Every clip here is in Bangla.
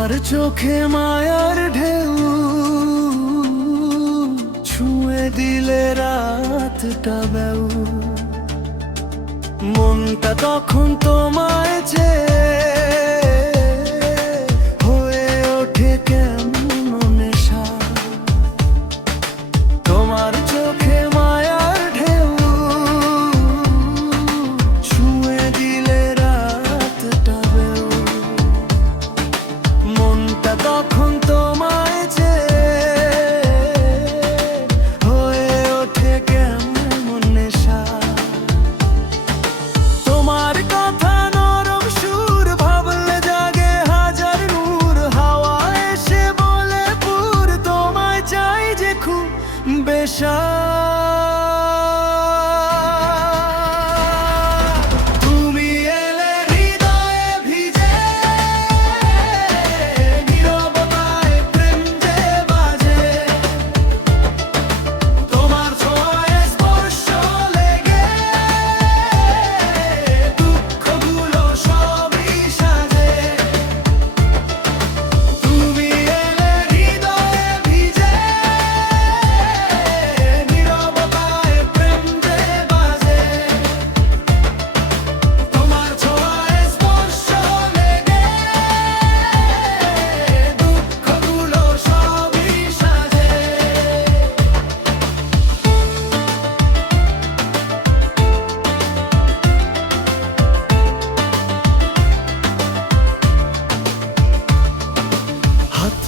তোমার চোখে মায়ার ঢেউ ছুঁয়ে দিলে রাতটা বেউ। মনটা তখন তোমায় চেয়ে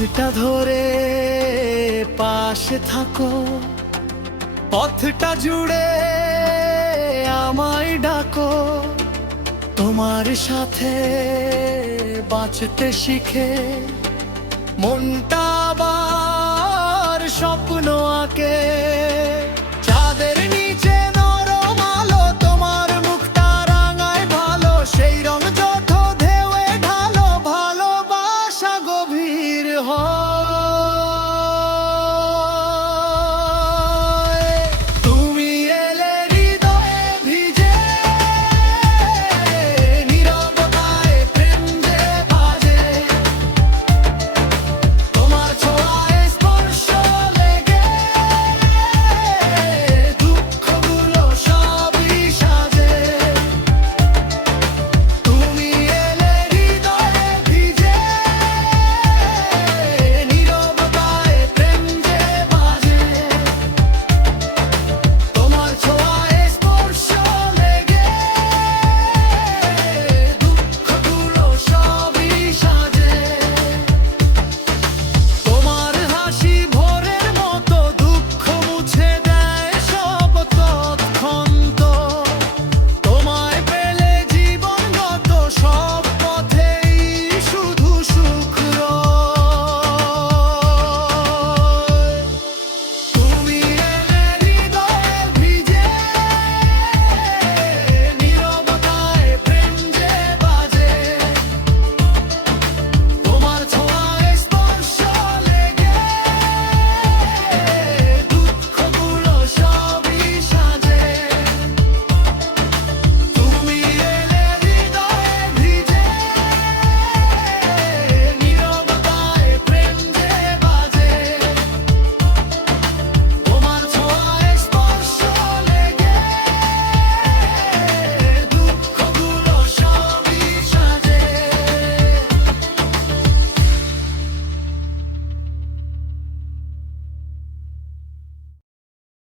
পথটা ধরে পাশে থাকো। পথটা জুড়ে আমায় ডাকো। তোমার সাথে বাঁচতে শিখে। মনটা আবার স্বপ্ন আঁকে।